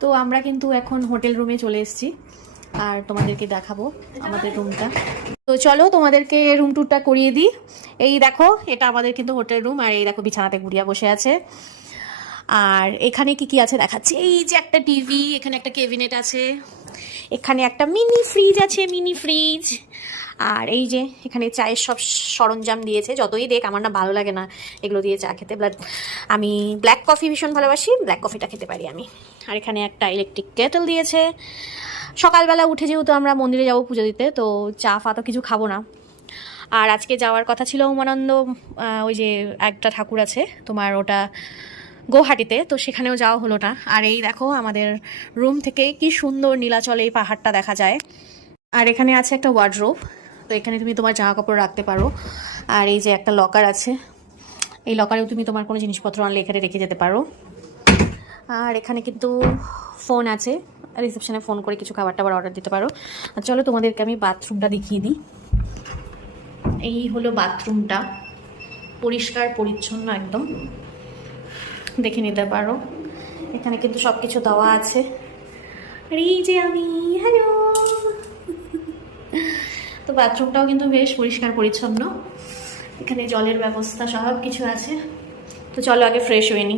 তো আমরা কিন্তু এখন হোটেল রুমে চলে এসেছি আর তোমাদেরকে দেখাবো আমাদের রুমটা। তো চলো তোমাদেরকে রুম ট্যুরটা করিয়ে দিই। এই দেখো এটা আমাদের কিন্তু হোটেল রুম, আর এই দেখো বিছানাতে গুড়িয়া বসে আছে। আর এখানে কি কি আছে দেখাচ্ছি। এই যে একটা টিভি, এখানে একটা ক্যাবিনেট আছে, এখানে একটা মিনি ফ্রিজ আছে, মিনি ফ্রিজ। আর এই যে এখানে চায়ের সব সরঞ্জাম দিয়েছে। যতই দেখ আমার না ভালো লাগে না এগুলো দিয়ে চা খেতে, আমি ব্ল্যাক কফি ভীষণ ভালোবাসি, ব্ল্যাক কফিটা খেতে পারি আমি। আর এখানে একটা ইলেকট্রিক কেটল দিয়েছে। সকালবেলা উঠে যেহেতু আমরা মন্দিরে যাবো পুজো দিতে, তো চা ফা তো কিছু খাবো না। আর আজকে যাওয়ার কথা ছিল উমানন্দ, ওই যে একটা ঠাকুর আছে তোমার, ওটা গৌহাটিতে, তো সেখানেও যাওয়া হলো না। আর এই দেখো আমাদের রুম থেকে কি সুন্দর নীলাচল এই পাহাড়টা দেখা যায়। আর এখানে আছে একটা ওয়ার্ডরোব, তো এখানে তুমি তোমার জামা কাপড় রাখতে পারো। আর এই যে একটা লকার আছে, এই লকারেও তুমি তোমার কোনো জিনিসপত্র আনলে এখানে রেখে যেতে পারো। আর এখানে কিন্তু ফোন আছে, রিসেপশনে ফোন করে কিছু খাবার টাবার অর্ডার দিতে পারো। আর চলো তোমাদেরকে আমি বাথরুমটা দেখিয়ে দিই। এই হলো বাথরুমটা, পরিষ্কার পরিচ্ছন্ন একদম, দেখে নিতে পারো। এখানে কিন্তু সব কিছু দেওয়া আছে। আর এই যে আমি, হ্যালো। তো বাথরুমটাও কিন্তু বেশ পরিষ্কার পরিচ্ছন্ন, এখানে জলের ব্যবস্থা সব কিছু আছে। তো চলো আগে ফ্রেশ হয়ে নিই।